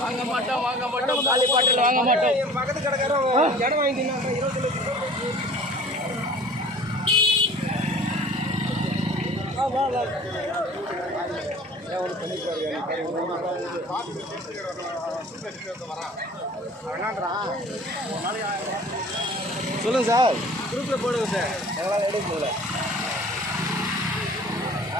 வாங்க மாட்டோம் வாங்க மாட்டோம் காலி பாட்டில் வாங்க மாட்டோம் பக்கத்து கடைக்காரன் இடம் வாங்கிட்டீங்கன்னா லட்சம் சொல்லுங்க சார். குரூப்ல போடுங்க சார். எங்களால் எடுக்க முடியல.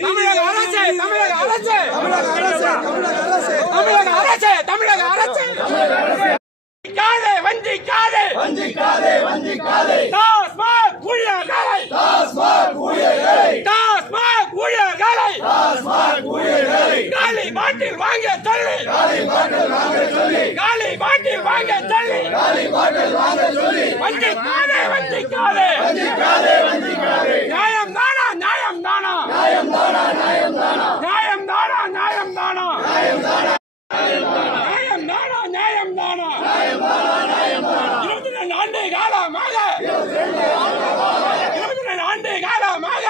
தமிழக அரசு தமிழக அரசு. தமிழக அரசு தமிழக அரசு வஞ்சிக்காதே வஞ்சிக்காதே. வஞ்சிக்காதே வஞ்சிக்காதே. டாஸ்மாக் ஊழியர்களை. டாஸ்மாக் ஊழியர்களை. டாஸ்மாக் ஊழியர்களை. டாஸ்மாக் ஊழியர்களை. காலி பாட்டில் வாங்க சொல்லி. காலி பாட்டில் வாங்க சொல்லி. காலி பாட்டில் வாங்க சொல்லி. காலி பாட்டில் வாங்க சொல்லி. வஞ்சிக்காதே வஞ்சிக்காதே வஞ்சிக்காதே. இருபத்தி ரெண்டு ஆண்டு காலமாக இருபத்தி ரெண்டு ஆண்டு காலமாக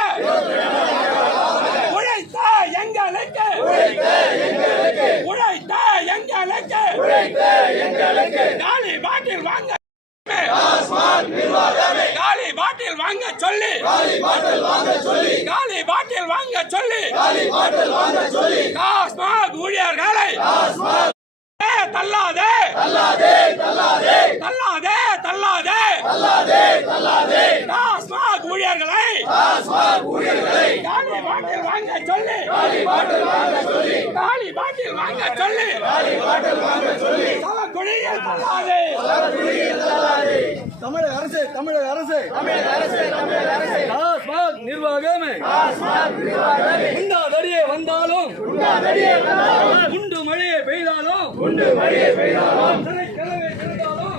உழைத்த எங்களுக்கு உழைத்த எங்களுக்கு காலி பாட்டில் வாங்க காலி பாட்டில் வாங்க சொல்லி காலி பாட்டில் வாங்க சொல்லி காலி பாட்டில் வாங்க சொல்லி. காலி பாட்டில் வாங்க சொல்லி. காளி பாட்டில் வாங்க சொல்லி. குழியில் தள்ளாதே. தமிழக அரசு தமிழக அரசு. நிர்வாகமே. உண்டாதடியே வந்தாலும் உண்டு மழையை பெய்தாலும் உண்டு மழையை பெய்தாலும். திரை கிழவை திறந்தாலும்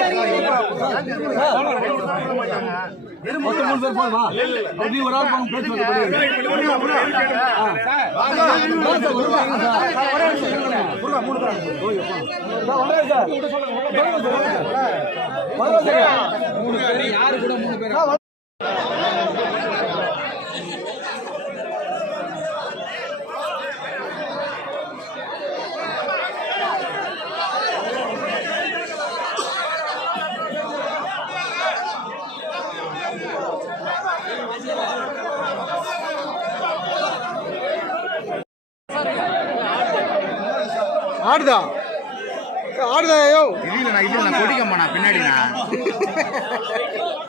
மொத்தம் மூணு பேர் போதுமா அப்படி ஒரு ஆள் போங்க பேச்சு யாரு கூட மூணு பேர் ஆடுதா? ஆடுதா ஐயோ. இல்ல நான் இல்ல நான் கொடிக்கம்மா நான் பின்னாடி நான்.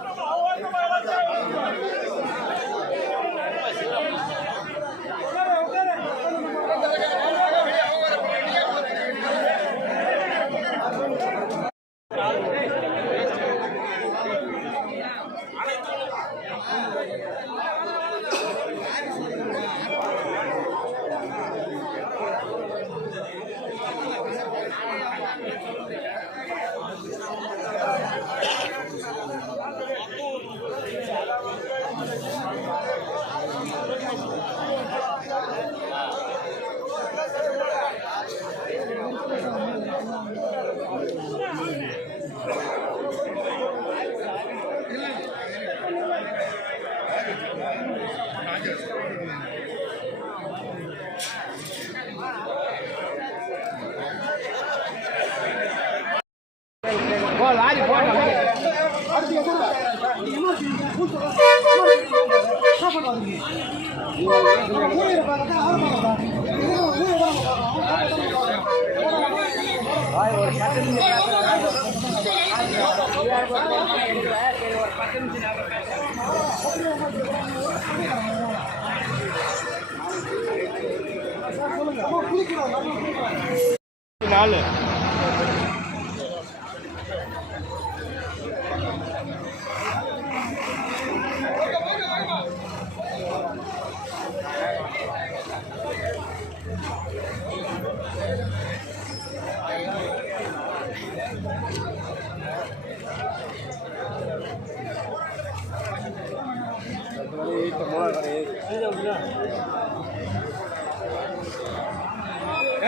நாலு.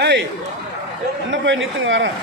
ஏய் என்ன போய் நிறுத்துங்க வரேன்.